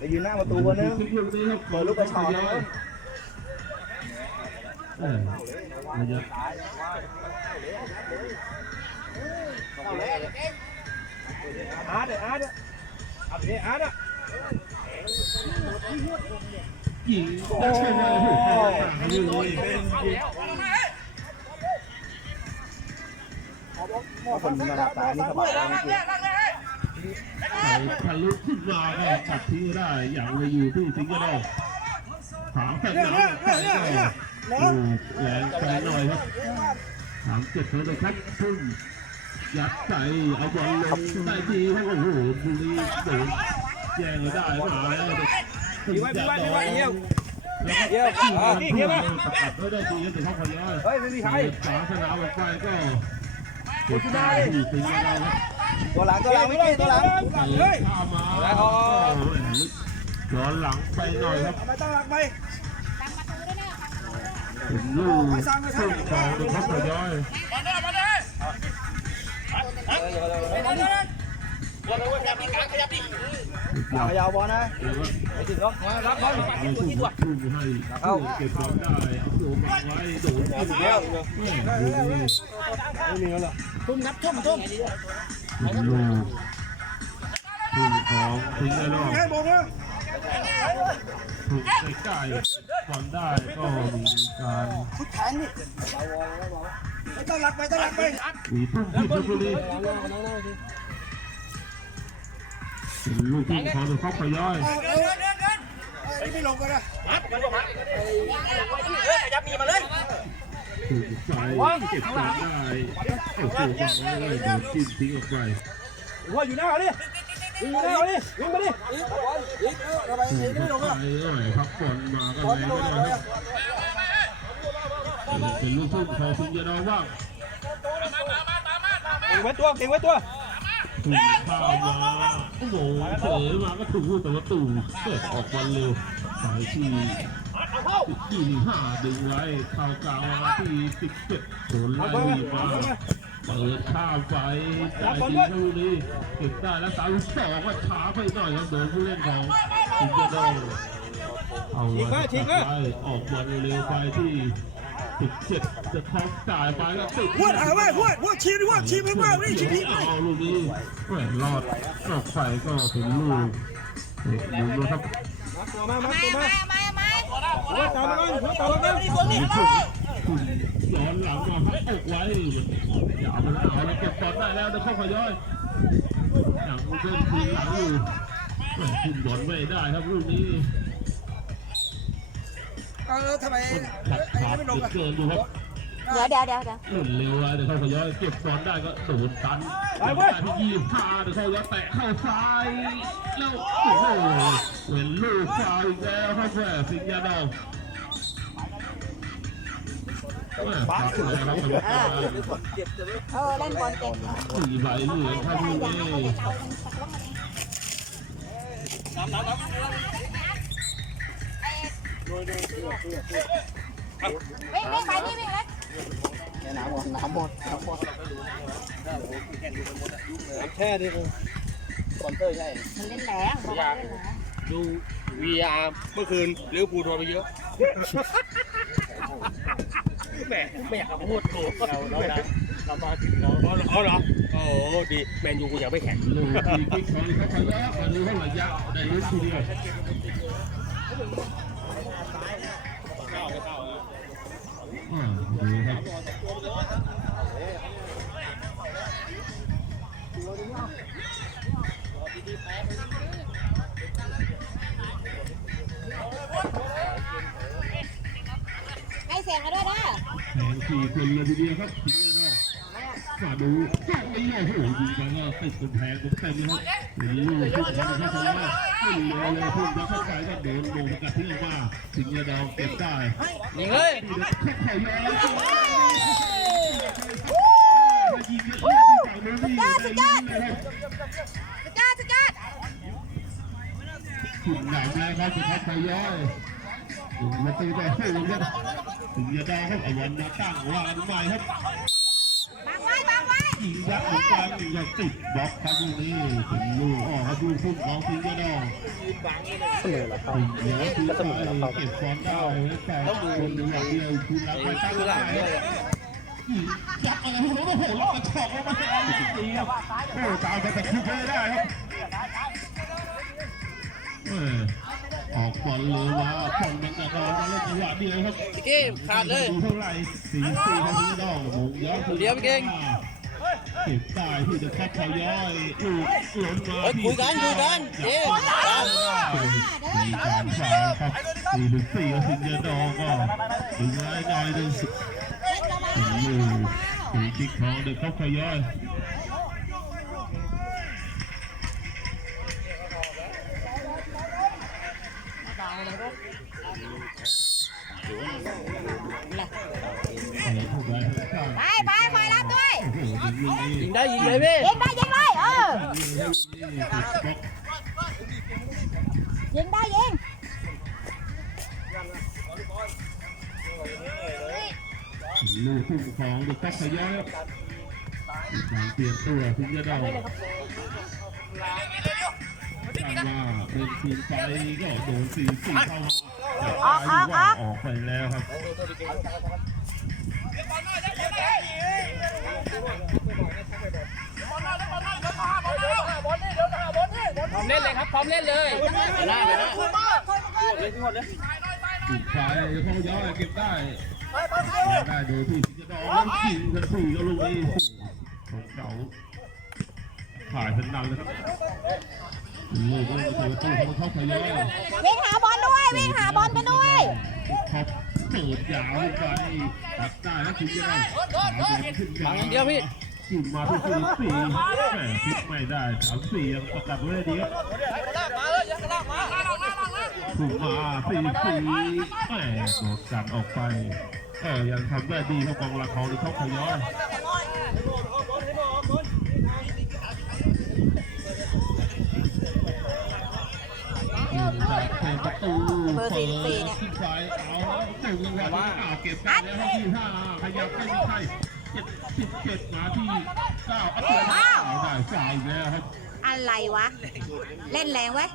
ไปยืนหน้าประตูคนนึงเปิดลูกกระชอกนะเออระยะอาร์ตเลยอาร์ตเลยเอาไปอาร์ตอะยิงโอ้โหยิงเลยเป็นยิงพอคนมาลับตานี่สบายแล้ว จริงใส่ทะลุขึ้นมาก็ตัดทิ้งได้ อย่างเลยอยู่ที่สิงห์ได้ถามแฟนน้ำใส่ก็โอ้แรงไปหน่อยครับถามเจ็ดเธอเลยครับพุ่งยัดใส่เอาบอลลงได้ทีครับโอ้โหบุรีโดนแย่งเลยได้มาแล้วพี่ไว้พี่ไว้พี่ไว้เยี่ยมแล้วก็เยี่ยมอ่าพี่เยี่ยมตัดไม่ได้ทีก็ถึงเข้าพยอยเฮ้ยไม่มีใครสาสนามออกไปก็ สุดท้ายที่สิงห์เราครับตัวหลังตัวหลังไม่กี่ตัวหลังเฮ้ยข้ามาย้อนหลังไปหน่อยครับไม่ต้องหลังไปถึงลูกส้นของดูพักย้อย ขยาวบอลนะแล้วก็ไปถึงเนาะรับบอลมีผู้ทุ่มให้เก็บบอลได้เอาตัวมาไว้โดนขึ้นแล้วไม่มีแล้วทุ่มนับทุ่มทุ่มถึงลูกทุ่มของทิ้งได้รอบแค่บอกว่าถูกใกล้ๆบอลได้ก็มีการชุดแขนนี่ไม่ต้องหลักไปต้องหลักไปมีทุ่มผิดลพบุรีเป็น ลูกทุ่มของดูพักย้อยเดินเดินเดินเดินไม่ลงกันนะมัดมันก็มัดเฮ้ยยับมีมาเลยถูกใจเก็บการได้โอ้โหฟังเลยโดนจิ้มทิ้งออกไปหัวอยู่หน้าดิอยู่หน้าดิยิงมาดิยิงเออทำไมถูกไม่ลงเข้าอะไปเอ้ยพักบอลมาก็เลยไม่ได้ครับเป็นลูกทุ่มของสิงห์ยาดองบ้างเก่งไว้ตัวเก่งไว้ตัว ถูกข้าวมาโอ้โหเผลอมาก็ถูกแต่ว่าตู่เกิดออกบอลเร็วสายที่ที่ห้าดึงไว้เข้ากลางมาที่สิบเจ็ดโดนไล่มาเปิดข้ามไปจ่ายทีลูกนี้เก็บได้แล้วสามสองก็ช้าไปหน่อยครับโดนผู้เล่นของสิงห์ยาดองเอาไว้ออกบอลเร็วไปที่สิบเจ็ด จะท็อปจ่ายไปแล้วติดหัวถามว่าหัวหัวชี้หัวชี้ไม่ว่าไม่ชี้พี่เอาลูกนี้แหวนรอดออกไปก็เป็นลูกดูดูครับมาตัวมามาตัวมาม่ไม่หัวตามมาหัวตามมามีคุณคุณย้อนหลังมาพักอกไว้อย่าเอามันเอาแล้วเก็บบอลได้แล้วเดี๋ยวเข้าขย้อยอย่างเดินคืนหลังอยู่ขึ้นบอลไม่ได้ครับลูกนี้เออทำไมขัดขาดเกินดูครับ เดี๋ยวเดี๋ยวเดี๋ยวเดี๋ยวหล่นเร็วเลยเดี๋ยวเข้าขย้อยเก็บบอลได้ก็โดนตันที่ยี่ห้าเดี๋ยวเข้าย้อยแตะเข้าซ้ายแล้วโอ้โหเป็นลูกฟาวอีกแล้วครับแม่สิงห์ยาดองบ้าเลยครับเออเล่นบอลเก่งสี่ใบเหลืองครับลูกนี้วิ่งวิ่งไปนี่วิ่งเลย น้ำหมดน้ำหมดน้ำหมดแค่นี้กูสปอนเซอร์ใช่มันเล่นแรงบอกว่าเล่นแรงดู VR เมื่อคืนเลิเวภูโดนไปเยอะแหมไม่อยากพูดกูเราเราเรามาถึงเราเอาเหรอโอ้ดีแมนยูกูยังไม่แข่งลูกที่กิ๊กของเขาไปแล้วมาดูเขาระยะในรุ่นทีเดียว อ่าดูครับให้เสียงมาด้วยนะแสงสี่คนเลยทีเดียวครับ มาดูจ้องไม่โอ้โหยิงไปก็ติดกำแพงเต็มๆครับเป็นลูกที่ทำให้เขาว่าขึ้นเลยเลยพุ่งจะเข้าไปก็โดนโดนกระทิ้งมาถึงจะดองเก็บได้ยิงเลยเด็กเข้าไปแล้วยิงเยอะๆที่ฝั่งนู้นนี่ได้ยิงเลยครับสุดยอดสุดยอดขุนหนามแล้วครับสุดท้ายไปย่อยถึงประตูต่อสู้ครับถึงจะได้ครับเอาวันมาตั้งวางใหม่ครับ บังไว้บังไว้ยิงยัดตรงกลางยิงยัดติดบล็อกครับลูกนี้เป็นลูกออกครับลูกพุ่งของทีมกระดองเสมอแล้วครับเดี๋ยวคือไปเก็บฟอนต์ได้แต่คนดูอย่างเดียวคุณรับไปตั้งได้ยับอะไรโอ้โหล็อกกระชอกลงมาแทนตีครับโอ้ตามไปแต่คือไม่ได้ครับออกบอลเลยว่าบอลมันจะนอนมาเล่นจังหวะเดียวครับเก้ขาดเลยเท่าไหร่สี่สี่ของทีมกระดองมงย้อนเดี๋ยวเก่ง เก็บได้ที่จะคัดทย่อยถูกหล่นมาคุยกันคุยกันเจ๊ตามมีการฝายครับสี่ถึงสี่ก็ถึงจะดองก็ถึงร้ายน้อยหนึ่งสิบถึงมือถึงจิกของเด็กเขาขย่อย ได้ยิงเลยพี่ยิงได้ยิงเลยเออยิงให้นี่ติดบล็อกยิงได้ยิงลูกพุ่งของเด็กเขาขย่อยมีการเตรียมตัวถึงจะดองถ้าว่าเป็นทีมไฟก็โดนสี่สี่เข้ามาออกไปแล้วครับ เล่นเลยครับ พร้อมเล่นเลยหน้าไปหน้าทีมไฟเขาย้อยเก็บได้ได้โดยที่สิงห์ดองแล้วยิงกันสี่ก็ลูกนี้ของเก่าถ่ายสนั่นเลยครับลูกนี้ประตูของเขาขย่อยวิ่งหาบอลด้วยวิ่งหาบอลกันด้วยท็อปเปิดยาวลงไปตัดได้แล้วถึงจะได้ ขึ้นมาที่สี่สี่แหมพลิกไม่ได้สามสี่ยังประกาศไว้ดีครับถูกมาสี่สี่แหมโดดกันออกไปก็ยังทำได้ดีครับกองหลังของดิเขาขย้อยยิงจากเทประตูเปิดขึ้นไปเอาจุ่มจังหวะที่อ่าเก็บได้แล้วครับที่ห้าขยับไปที่ไทย เจ็ดสิบเจ็ดมาที่เก้าอัพเดทได้สายแล้วครับอะไรวะ เล่นแรงไว้ย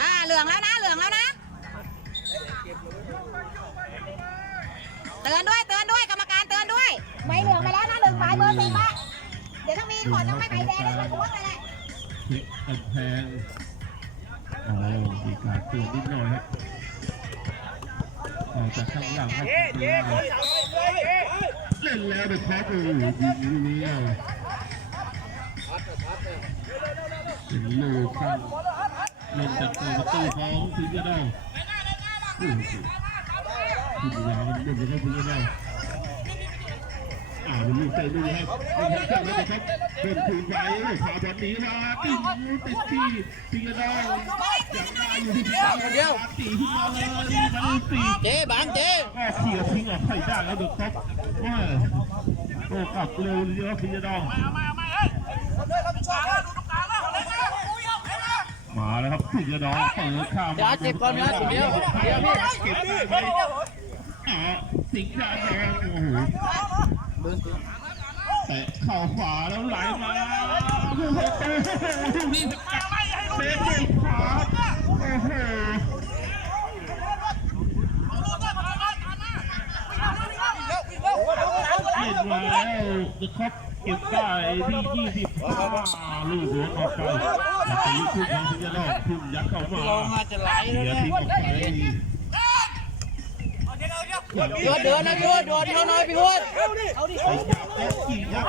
อ่าเหลืองแล้วนะเหลืองแล้วนะ เตือนด้วยเตือนด้วยกรรมการเตือนด้วยใบเหลืองไปแล้วนะหนึ่งใบเบอร์สิบอะเดี๋ยวถ้ามีขอต้องไม่ใบแดงเลยกูว่าอะไรพลิกกำแพงโอ้มีการเตือนนิดหน่อยครับ จากข้างหลังครับเล่นแล้วเด็กครับโอ้ยิงลูกนี้เอาเป็นลูกข้างเล่นจากตัวประตูของทีมกระดองโอ้โหทีมกระดองมันหมุนไปเข้าทีมกระดองอ่าเป็นลูกเตะลูกครับเป็นทางเจ้าแล้วนะครับเป็นทีมไปพาบอลหนีมาติดติดที่ทีมกระดองอยากได้ อยู่ที่มกระดองตีขึ้นมาเลยมันตีเจ๊บังเจ๊ก็เขี่ยทิ้งออกไปได้แล้วดูครับว่าโอ้กลับเร็วเยอะพิจะดองมาแล้วครับพิจดองเปิดข้ามเดี๋ยวเจ็บก่อนนะเดี๋ยวเดี๋ยวพี่เก็บได้ไหมอ่าสิงห์ดาแดงโอ้โหแตะเข่าขวาแล้วไหลมาโอ้โหลูกนี้สกัดเซฟด้วยขวาโอ้โหเล่นมาแล้วจะ ครบเก็บได้ที่25ลูกหัวออกไปแต่เป็นลูกทุ่งของพิจารณาทุ่มยัดเข้ามาลงมาจะไหลเสีแล้วยนะทิ้งออกไปพี่วดเดินนะพี่วดเดินเท่าน้อยพี่วดไอ้ยักษ์ไอ้กี่ยักษ์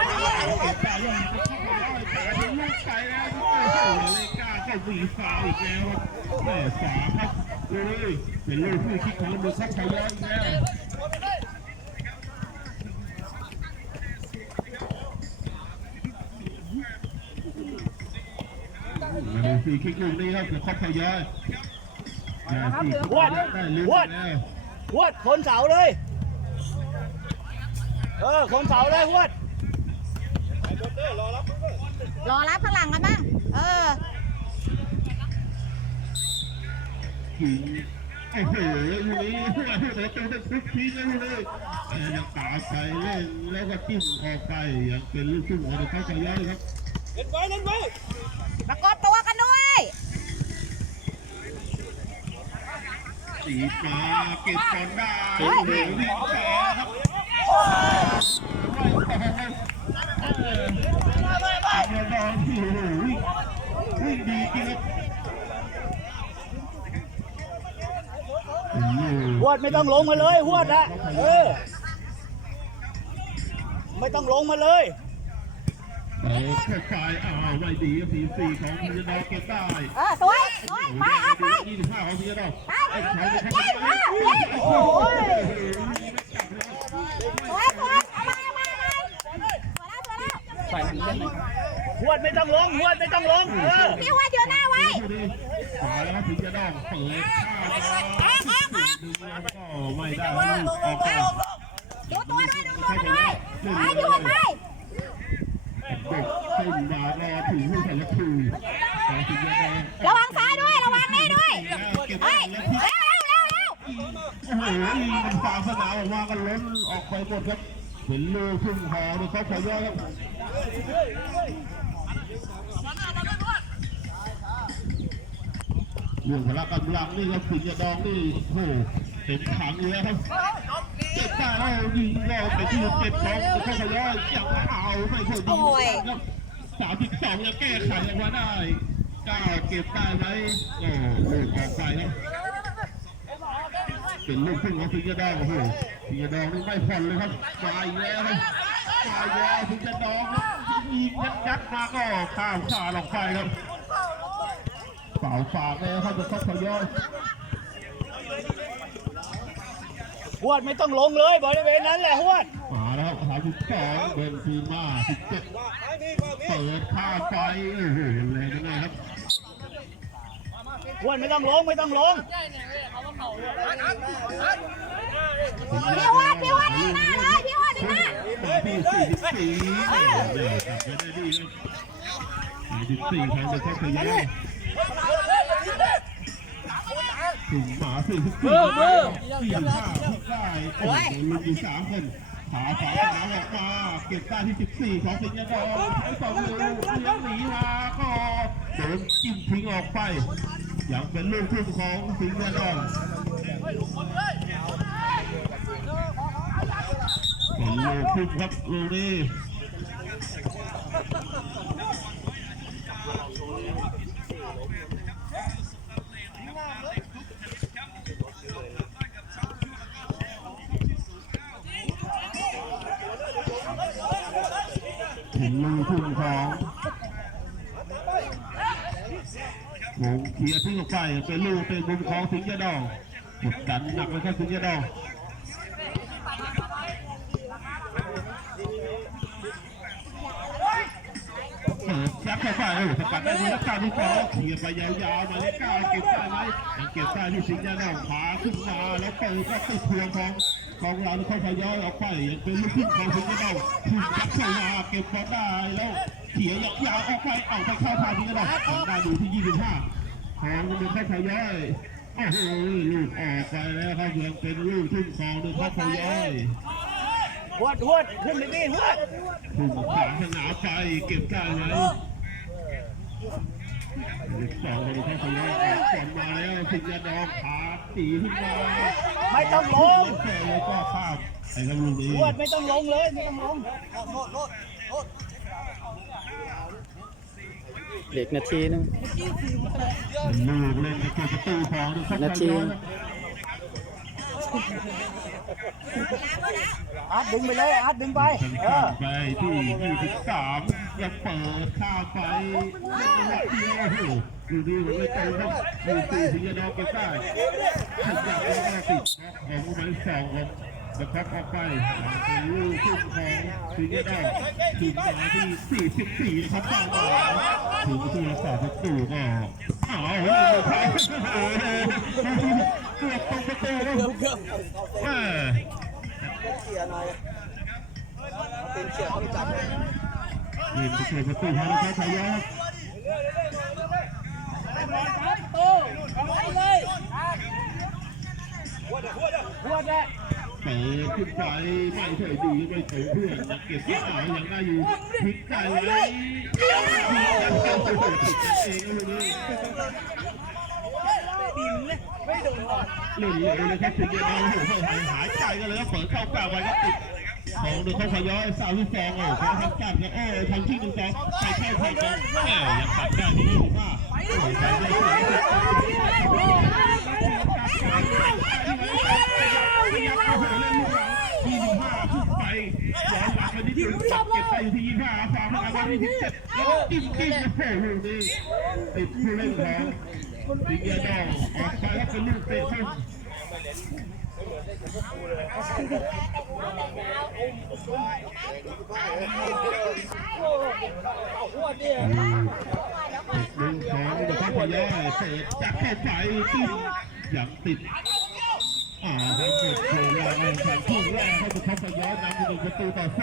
เก็บได้ยังจะเข้าด้แต่เอ้โห เลก้าก็วีฟาอีกแล้วแม่ฝาครับเลยเป็นลูกผู้คิดของระบบซับไทยอีกแล้วมาดูฟรีคิกลูกนี้ครับเกือบครอบทยอยอย่าสี่ได้ลืมแล้ววดคนเสาเลย เออ คนเสาเลยหวดรอรับข้างหลังกันบ้าง เออขิงโอ้โหลูกนี้หัวตัวเป็นทุกทีเลยเลยยังตาใส่เล่นแล้วก็จิ้มออกไปยังเป็นลูกทุ่งของเขาขย้อยครับเล่นไว้เล่นไว้ประกอบตัวกันด้วยสีฟ้าเก็บบอลได้โอ้โหวิ่งต่อครับโอ้โหวิ่งวิ่งดีจริงครับโอ้โหหวดไม่ต้องลงมาเลยหวดอะเออ ไม่ต้องลงมาเลยโอ้แค่ฝ่ายอ้าวไม่ดีครับสีสี่ของพิจารณาเก็บได้เออสวยสวยไปเอาไปยี่สิบห้าของพิจารณาไปไอ้เขายิไม่งใช่ยิงมายิงโอ้ยสวยสวยเอามาเอามาเอามาสวยแล้วสวยแล้วฝ่ายมันเล่นเลยหวดไม่ต้องลงหวดไม่ต้องลงเออพี่ว่าเดี๋ยวหน้าไว้ขวาแล้วพิจารณาเปิด ดึงแล้วก็ไม่ได้ลูกออกไปดูตัวด้วยดูตัวด้วยไปพี่ว่าไปเด็กขึ้นมารอถึงผู้แข่งขันคือของพิจาระวังซ้ายด้วยระวังนี่ด้วยเก็บเฮ้ยเร็วเร็วเร็วเร็วโอ้โหมันฝาสนามออกมากันล้นออกไปหมดครับเป็นลูกทุ่งหอเลยเขาขย่อยครับ เรื่องพละกำลังนี่ครับสิงห์ยาดองนี่โอ้โหเต็มถังอยู่แล้วครับเจ็บได้แล้วยิงก็ไปที่เจ็บของเขาขย่อยยังไม่เอาไม่ค่อยดีครับสามสิบสองยังแก้ไขยังว่าได้ก้าเก็บได้ไหมโอ้โหออกไปครับเป็นลูกพึ่งของสิงห์ยาดองโอ้โหสิงห์ยาดองนี่ไม่ผ่อนเลยครับมาอีกแล้วครับมาอีกแล้วสิงห์ยาดองครับยิงยัดยัดมาก็ข้ามขาลงไปครับ เป่าฝากแล้วครับจะเข้าพยอยหวดไม่ต้องลงเลยบริเวณนั้นแหละหวดมาแล้วครับสามสิบสองเบนซีมาสิบเจ็ดเปิดข้ามไปโอ้โหแรงมากครับหวดไม่ต้องลงไม่ต้องลงพี่ว่าพี่ว่าดีหน้าเลยพี่ว่าดีหน้าที่สี่สิบสี่เดี๋ยวกลับไปได้ดีครับสี่สิบสี่ทางจะเข้าพยอย ถึงหมาสี่สิบสี่สี่ห้าได้โอ้โหลุกอยู่สามคนขาฝาสนาออกมาเก็บได้ที่สิบสี่ของสิงห์ยาดองสองลูกเลี้ยงหนีมาก็โดนจิ้มทิ้งออกไปอย่างเป็นลูกทุ่งของสิงห์ยาดองเป็นลูกทุ่งครับลูกนี้ มือทุ่งของวงเคียร์ทิ้งออกไปเป็นลูกเป็นมุมของสิงห์ยาดองกดดันหนักเลยครับสิงห์ยาดองเปิดยัดเข้าไปโอ้สกัดได้ดีแล้วการที่สองเคลียไปยาวๆมาแล้วก้าวเก็บได้ไหมยังเก็บได้ที่สิงห์ยาดองขาขึ้นมาแล้วเปิดก็ติดทวงของ ของเราเข้าไปย้อยออกไปยังเป็นลูกทุ่งของสิงห์ยาดองถูกยัดเข้ามาเก็บบอลได้แล้วเขียยาวๆออกไปเอาไปเข้าทางนี้ก็ได้ทำได้ดูที่ 25ของมันเป็นข้าวย่อยโอ้โหลูกออกไปแล้วครับยังเป็นลูกทุ่งของหนึ่งข้าวย่อยหวดหวดขึ้นไปดิหวดทุ่งขางสนามไปเก็บได้ไหมสองเป็นข้าวย่อยออกก่อนมาแล้วสิงห์ยาดองขา ตีขึ้นมาไม่ต้องลงแค่แล้วก็ข้ามไอ้ครับลูกนี้หวดไม่ต้องลงเลยไม่ต้องลงเหล็กนาทีนึงเป็นลูกเล่นในเกมประตูของหนึ่งข้าวนาทีอยอาร์ตดึงไปเลยอาร์ตดึงไปเออไปที่23ยังเปิดข้ามไป เดียวโอ้โหดูดีเหมือนไม่ตรงครับดูตีถึงจะดอกเก็บได้ขยับแล้วก็ติดของหมายสองครับนะครับออกไปเป็นลูกทุ่ของถึงจะดอกถึงมาที่44ครับป้าบอถึงที่รักษาประตูก็อ้าเฮ้ยไทยโอ้โหเกือบตรงประตูแล้วแม่เล่นไปเกิดประตูให้นะครับชายา เปิดขึ้นไปไม่เคยดีไม่เคยเพื่อนเก็บที่ายังได้อยู่พลิกใจไว้เองเลยเล่นเลยนะครับถึงจะเอาหัวหายใจกันเลยแล้วเปิดเข้ากลางไปก็ติด ของดูเขาขย้อยสาวที่ฟองโอ้เขาทำจับเนี่ยโอ้ทำที่หนึ่งสองใครเข้าใครกันแหมยังตัดได้ที่นี่ถูกป่ะโอ้ใจได้สวยยี่สิบห้าขึ้นไปย้อนหลังไปนิดนึงจับเก็บไปที่ยี่ห้าฟางมาที่ยี่สิบเจ็ดแล้วจิ้มจิ้มโอ้โหลูกนี้ติดผู้เล่นของดิเกียดองออกไปแล้วเป็นลูกเตะขึ้น ดึงของเดี๋ยวเขาพยายามเสร็จับเข้าไปติดอย่างติดอ่าทางกดโผล่แรงทางทุ่งแรงให้เขาพยายามนำไปหนึ่งประตูต่อ